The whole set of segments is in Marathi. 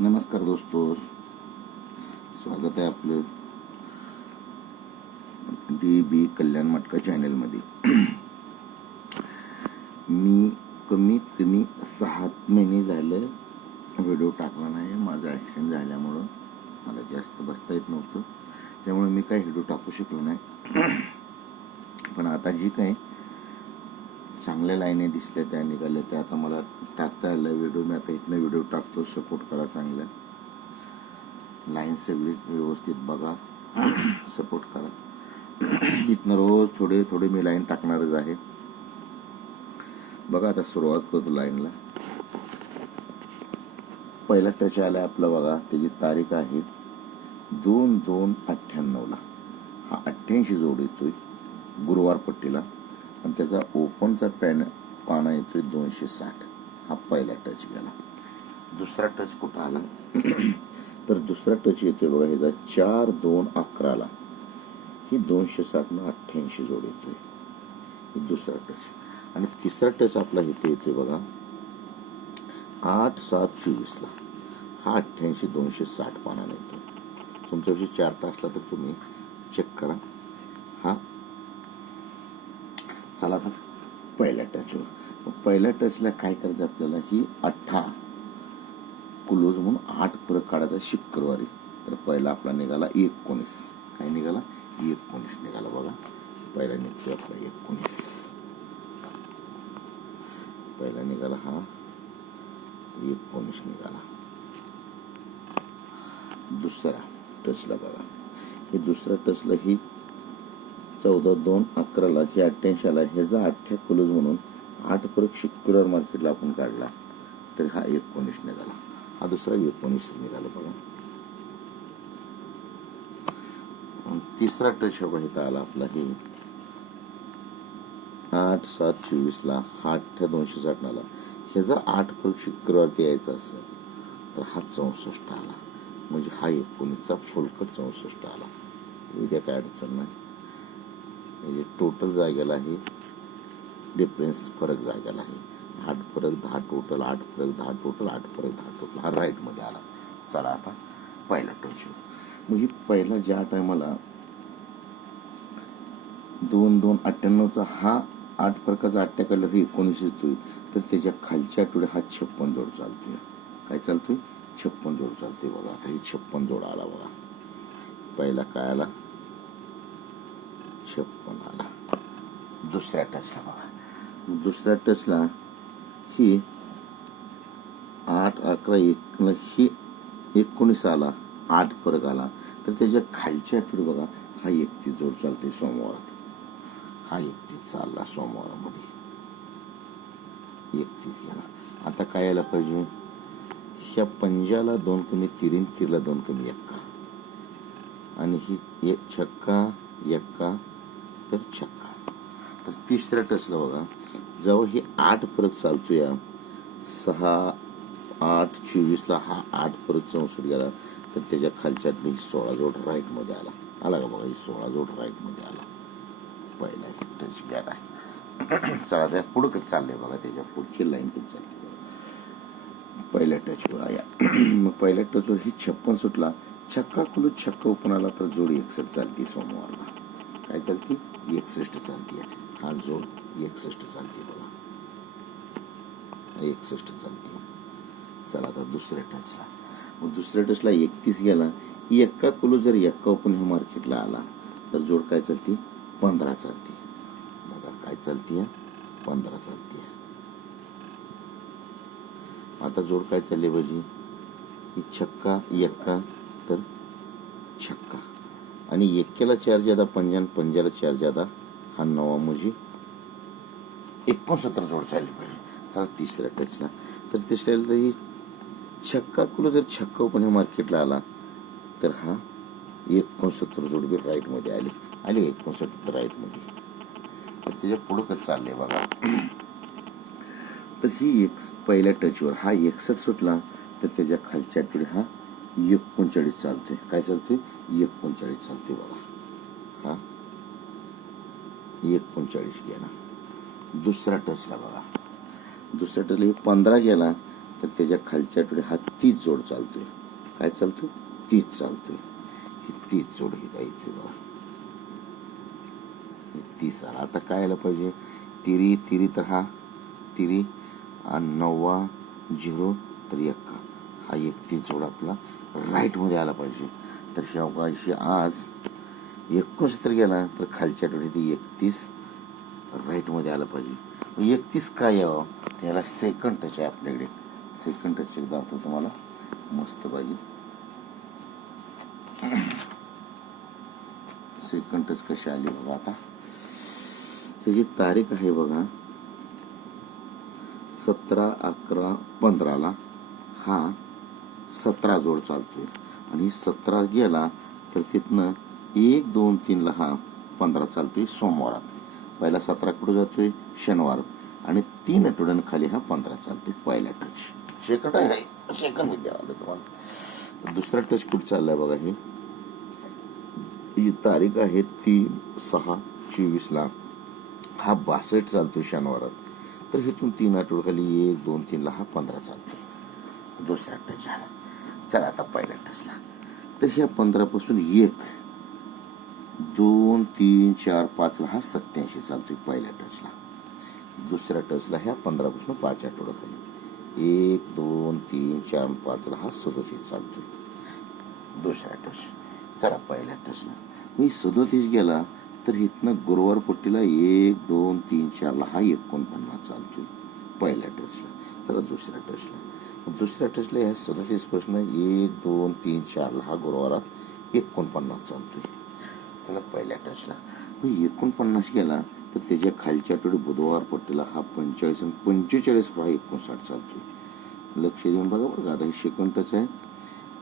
नमस्कार दोस्तों, स्वागत आहे आपलं DB कल्याण मटका चॅनलमध्ये. मी कमीत कमी 6 महिने झालं व्हिडिओ टाकला नाही. माझं ॲक्सिडेंट झाल्यामुळं मला जास्त बसता येत नव्हतं, त्यामुळे मी काही व्हिडिओ टाकू शकलो नाही. पण आता जी काही चांगल्या लाईनी दिसल्या त्या निघाल्या त्या आता मला टाकता आल्या व्हिडिओ. मी आता इथनं व्हिडिओ टाकतो, सपोर्ट करा. चांगल्या लाईन सगळी व्यवस्थित बघा, सपोर्ट करा. इथनं रोज थोडे थोडे मी लाईन टाकणारच आहे. बघा आता सुरुवात करतो लाईनला. पहिला टच आला आपला बघा, त्याची तारीख आहे 2/2/98 हा 88 जोड येतोय गुरुवार पट्टीला, आणि त्याचा ओपनचा पाना येतोय 260. हा पहिला टच गेला. दुसरा टच कुठं आला तर दुसरा टच येतोय बघा ह्याचा 4/2/11 ही 260 न 88 जोड येतोय. ही दुसरा टच. आणि तिसरा टच आपला इथे येतोय बघा 8/7/24 हा 88 260 पानाला येतो. तुमच्याविषयी 4 तासला तर तुम्ही चेक करा. हा चला तर पहिल्या टचवर. पहिल्या टचला काय करायचं आपल्याला, ही 18 क्लोज म्हणून 8 फरक काढायचा शुक्रवारी. तर पहिला आपला निघाला 19. काय निघाला? 19 निघाला बघा. पहिला निघतो आपला 19. पहिला निघाला हा 19 निघाला. दुसरा टचला बघा, हे दुसरा टचला ही 14/2/11 ही 88 आला. ह्याचा 8 क्लोज म्हणून 8 फरक शुक्रवार मार्केटला आपण काढला, तर हा 19 निघाला. हा दुसरा 19 निघाला बघा. तिसरा टच बघा इथं आला आपला हे 8/7/24 हा 260 आला. ह्याचा 8 फरक शुक्रवारती यायचा असेल तर हा 64 आला. म्हणजे हा 19चा फुलकट 64 आला. उद्या काय अडचण नाही. म्हणजे टोटल जागेला आहे डिफरन्स, फरक जागेला आहे 8 फरक 10 टोटल, 8 फरक 10 टोटल, 8 फरक 10 टोटल. हा राईट मध्ये आला. चला आता पहिला टच. मग ही पहिला ज्या टायमाला 2/2/98 हा 8 फरकाचा 8 काढला 19 येतोय, तर त्याच्या खालच्या आठवडे हा 56 जोड चालतोय. काय चालतोय? 56 जोड चालतोय बघा. आता ही 56 जोड आला बघा. पहिला काय आला? 56 आला. दुसऱ्या टचला बघा, दुसऱ्या टचला ही 8/11/1 ही 19 आला. 8 फरक आला, तर त्याच्या खालच्या आठवडे बघा हा 31 जोड चालतोय सोमवारात. हा 31 चालला सोमवारामध्ये 31 गेला. आता काय यायला पाहिजे? ह्या पंजाला 2 कमी 3, 3ला 2 कमी 1, आणि ही 1 छक्का 1 तर छक्का. तर तिसऱ्या टचला बघा, जेव्हा हे 8 फरक चालतोय 6/8/24 हा 8 फरक 64 गेला, तर त्याच्या खालच्या 16 जोड राईट मध्ये आला. आला का बघा? ही 16 जोड राईट मध्ये आला. पहिला टच गेला. चला त्या पुढं चाललंय बघा, त्याच्या पुढची लाईन कधी चालते पहिल्या टचवर आया. मग पहिल्या टचवर ही 56 सुटला. छक्का खुलून छक्का ओपन आला तर जोड 61 चालते सोमवारला. काय चालते? 61 चालते. हा जोड 61 चालते बघा. 61 चालते. चला आता दुसऱ्या टचला. मग दुसऱ्या टचला 31 गेला. 1 किलो जर 1 ओपन हे मार्केटला आला तर जोड काय चालते? 15 चालते बघा. काय चालते? 15 चालते. आता जोड काय चालले पाहिजे? ही छक्का 1 तर छक्का, आणि 1ला 4 ज्यादा पंजान, पंजाला 4 ज्यादा हा 9 म्हणजे 69 जोड चालली पाहिजे. चला तिसऱ्या टचला. तर तिसऱ्याला ही छक्का कुलो जर छक्का ओपन हे मार्केटला आला तर हा 69 जोड बी राईट मध्ये आली. 69 राईट मध्ये. तर त्याच्या पुढं कसं चाललंय बघा. तर ही पहिल्या टचवर हा 61 सुटला, तर त्याच्या खालच्या आठवडे हा 39 चालतोय. काय चालतोय? 39 चालतोय बघा. हा 39 गेला. दुसरा टचला बघा, दुसऱ्या टचला 15 गेला. तर त्याच्या खालच्या आठवडे हा 30 जोड चालतोय. काय चालतोय? 30 चालतोय. ही 30 जोड ही काय इथे बघा, 30 आला. आता काय आलं पाहिजे? तिरी तिरी तर हा तिरी आणि 9 0 तर 1 हा 31 जोड आपला राईट मध्ये आला पाहिजे. तर शेवकाशी आज 69 गेला तर खालच्या आठवड्यात 31 राईट मध्ये आलं पाहिजे. 31 काय यावं? त्याला सेकंड टच आहे आपल्याकडे. सेकंड टच एकदा होतो तुम्हाला मस्त पाहिजे. सेकंड टच कशी आली बघा. आता त्याची तारीख आहे बघा 17/11/15 हा 17 जोड चालतोय आणि 17 गेला तर तिथनं 1 2 3 ला हा 15 चालतोय सोमवारात. पहिला 17 कुठं जातोय? शनिवारात. आणि 3 आठवड्यानं खाली हा 15 चालतोय. पहिला टच सेकंड आहे. सेकंड विद्या आलं तुम्हाला. दुसरा टच कुठं चाललाय बघा. ही तारीख आहे 3/6/24 ला हा 62 चालतोय शनिवारात. तर इथून 3 आठवडे खाली 1 2 3 ला हा 15 चालतोय. दुसरा टच झाला. चला आता पहिल्या टचला. तर ह्या 15 पासून 1 2 3 4 5 ला हा 87 चालतोय पहिल्या टचला. दुसऱ्या टचला ह्या 15 पासून 5 आठवडे खाली 1 2 3 4 5 ला हा 37 चालतोय. दुसरा टच. चला पहिल्या टचला मी 37 गेला तर इथनं गुरुवार पट्टीला 1 2 3 4 ला हा 49 चालतोय पहिल्या टचला. चला दुसऱ्या टचला. दुसऱ्या टचला ह्या 37 पासून 1 2 3 4 ला हा गुरुवारात 49 चालतोय. चला पहिल्या टचला मी 49 गेला तर त्याच्या खालच्या आठवडे बुधवार पट्टीला हा 45 आणि 45 हा 59 चालतोय. लक्ष देऊन बघा बरं का. आता हे सेकंड टच आहे.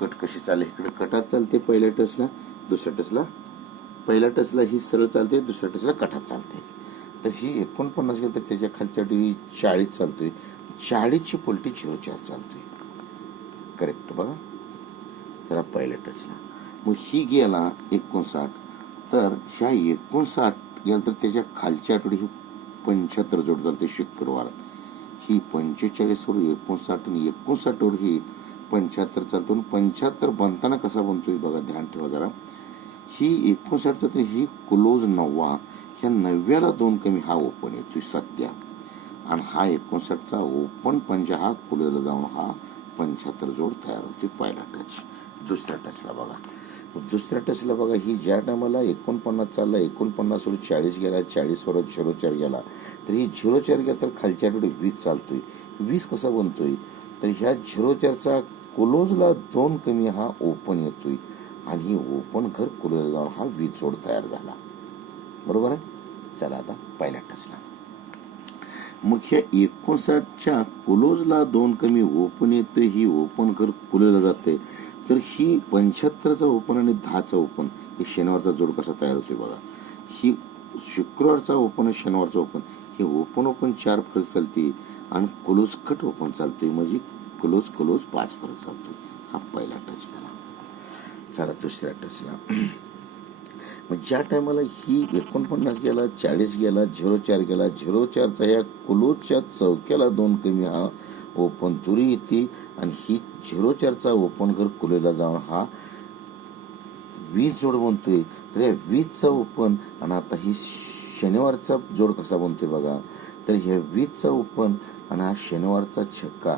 कट कशी चालले? इकडे कटात चालते पहिल्या टचला. दुसऱ्या टचला पहिल्या टचला ही सरळ चालते, दुसऱ्या टचला कटात चालते. तर ही 49 गेलं तर त्याच्या खालच्या आठवडी 40 चालतोय. 40 ची पलटी 04 चालतोय. करेक्ट बघा. चला पहिल्या टचला मग ही गेला 59 तर ह्या 59 गेला तर त्याच्या खालच्या आठवडी ही 75 जोड चालते शुक्रवार. ही 45 वर 59 आणि 59 वर ही 75 चालतो. 75 बनताना कसा बनतोय बघा, ध्यान ठेवा जरा. ही 59 तर ही क्लोज 9 ह्या 9ला 2 कमी हा ओपन येतोय 7 आणि हा 59चा ओपन पंजा हा क्लोजला जाऊन हा 75 जोड तयार होते पहिला टच. दुसऱ्या टचला बघा. दुसऱ्या टचला बघा ही ज्या टायमाला 49 चालला 49 वर 40 गेला 40 वर 04 गेला तर ही 04 गेला तर खालच्या आठवडे 20 चालतोय. 20 कसा बनतोय तर ह्या 04चा क्लोजला 2 कमी हा ओपन येतोय आणि ही ओपन घर क्लोजला जाऊन हा 20 जोड तयार झाला. बरोबर आहे. चला आता पहिल्या टचला मग ह्या 59च्या क्लोजला 2 कमी ओपन येतोय. ही ओपन घर क्लोजला जाते तर ही 75चा ओपन आणि 10चा ओपन हे शनिवारचा जोड कसा तयार होतोय बघा. ही शुक्रवारचा ओपन आणि शनिवारचा ओपन हे ओपन 4 फरक चालते आणि क्लोज कट ओपन चालतोय म्हणजे क्लोज 5 फरक चालतोय. हा पहिला टच झाला. चला दुसऱ्या टचला मग ज्या टायमाला ही 49 गेला 40 गेला 04 गेला 04चा ह्या क्लोजच्या चौक्याला 2 कमी हा ओपन तुरी येते आणि ही 04चा ओपन घर क्लोजला जाऊन हा 20 जोड बनतोय. तर या 20चा ओपन आणि आता ही शनिवारचा जोड कसा बनतोय बघा. तर ह्या 20चा ओपन आणि हा शनिवारचा छक्का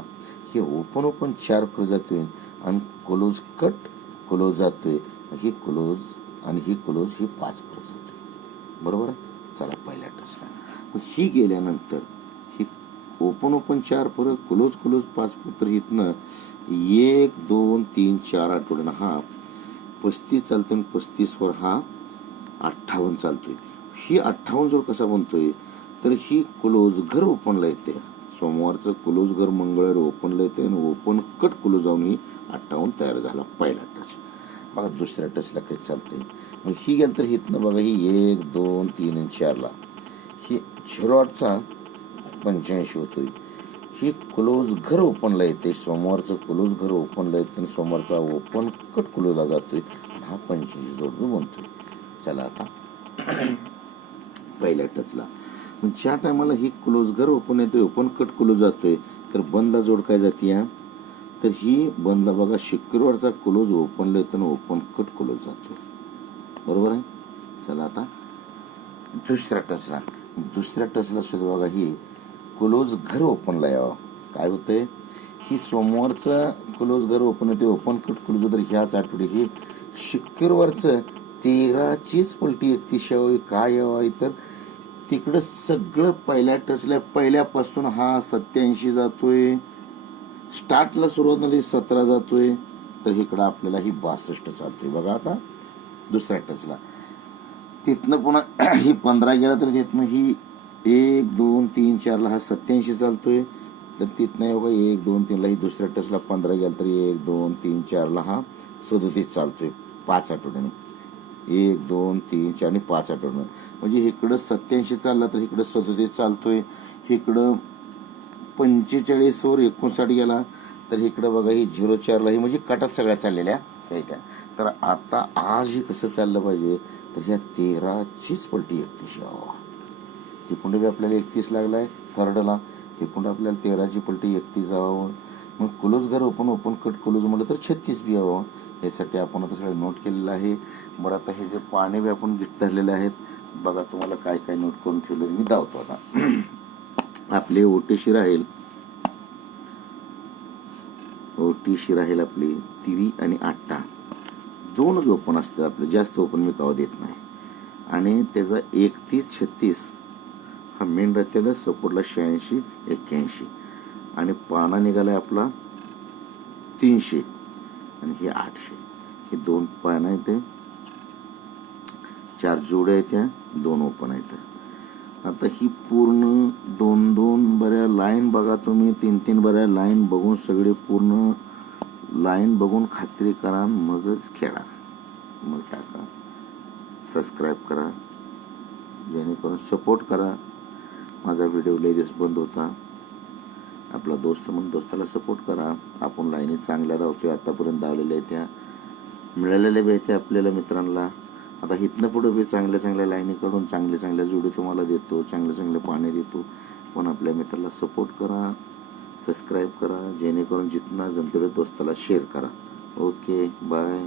हे ओपन 4 फरक जातोय आणि क्लोज कट क्लोज जातोय. ही क्लोज आणि ही क्लोज ही 5 फरक जातोय. बरोबर आहे. चला पहिल्या टचला मग ही गेल्यानंतर ही ओपन 4 फरक क्लोज 5 फरक तर इथनं 1 2 3 4 आठवड्यानं हा 35 चालतोय. 35 वर हा 58 चालतोय. ही 58 जोड कसा बनतोय तर ही क्लोज घर ओपनला येते. सोमवारचं क्लोज घर मंगळवारी ओपनला येते आणि ओपन कट क्लोज जाऊन ही 58 तयार झाला पहिला टच. बघा दुसऱ्या टचला काही चालतंय. मग ही गेलं तर इथनं बघा ही 1 2 3 आणि 4 ला ही 08चा 85 होतोय. ही क्लोज घर ओपनला येते. सोमवारचं क्लोज घर ओपनला येते आणि सोमवारचा ओपन कट क्लोजला जातोय. हा 85 जोड बनतोय. चला आता पहिल्या टचला मग ज्या टायमाला ही क्लोज घर ओपन येते ओपन कट क्लोज जातोय तर बंदला जोड काय जाते तर ही बंदला बघा शुक्रवारचा क्लोज ओपनला येतो ना ओपन कट क्लोज जातो बरोबर आहे. चला आता दुसऱ्या टचला सुद्धा बघा ही क्लोज घर ओपनला यावं. काय होतंय की सोमवारचा क्लोज घर ओपन होते ओपन कट क्लोज तर ह्याच आठवडे ही शुक्रवारचं 13चीच पलटी 31 यावी. काय यावं तर तिकडं सगळं पहिल्या टचला पहिल्यापासून हा 87 जातोय. स्टार्टला सुरुवात झाली 17 जातोय तर इकडं आपल्याला ही 62 चालतोय. बघा आता दुसऱ्या टचला तिथनं पुन्हा ही 15 गेला तर तिथनं ही 1 2 3 4 ला हा 87 चालतोय. तर तिथनं बघा 1 2 3 ला ही दुसऱ्या टचला 15 गेला तर 1 2 3 4 ला हा 37 चालतोय. 5 आठवड्यानं 1 2 3 4 आणि 5 आठवड्यानं म्हणजे इकडं 87 चालला तर इकडं 37 चालतोय. इकडं 45 वर 59 गेला तर इकडं बघा ही 04 ला ही म्हणजे कटात सगळ्या चाललेल्या त्या. तर आता आज हे कसं चाललं पाहिजे तर ह्या 13चीच पलटी 31 यावं. तिकडे बी आपल्याला 31 लागलाय थर्डला तिकडे आपल्याला 13ची पलटी 31 जावं. मग क्लोज घर ओपन कट क्लोज म्हटलं तर 36 बी यावं. यासाठी आपण आता सगळं नोट केलेलं आहे. बरं आता हे जे पाणी बी आपण धरलेले आहेत बघा तुम्हाला काय काय नोट करून ठेवलं मी धावतो आता. आपले ओटीशी राहील आपली तिरी आणि आट्टा 2च ओपन असतात आपले जास्त ओपन मी कवा देत नाही. आणि त्याचा 31 36 हा मेन राहतेला सपोर्टला 86 81 आणि पाना निघालाय आपला 300 आणि हे 800 हे 2 पाना आहेत 4 जोड्या आहेत त्या 2 ओपन आहेत. आता ही पूर्ण 2-2 बऱ्या लाईन बघा तुम्ही 3-3 बऱ्या लाईन बघून सगळे पूर्ण लाईन बघून खात्री करा मगच खेळा. मग टाका सबस्क्राईब करा जेणेकरून सपोर्ट करा. माझा व्हिडिओ लई दिवस बंद होता. आपला दोस्त म्हणून दोस्ताला सपोर्ट करा. आपण लाईनी चांगल्या धावतोय आतापर्यंत धावलेल्या आहेत त्या मिळालेल्या बी आहेत आपल्याला मित्रांना. आता इथनं पुढे बी चांगल्या लाईनी काढून चांगल्या जोडी तुम्हाला देतो चांगले पाणी देतो. पण आपल्या मित्राला सपोर्ट करा सबस्क्राईब करा जेणेकरून जितना जमतेल दोस्ताला शेअर करा. Okay bye.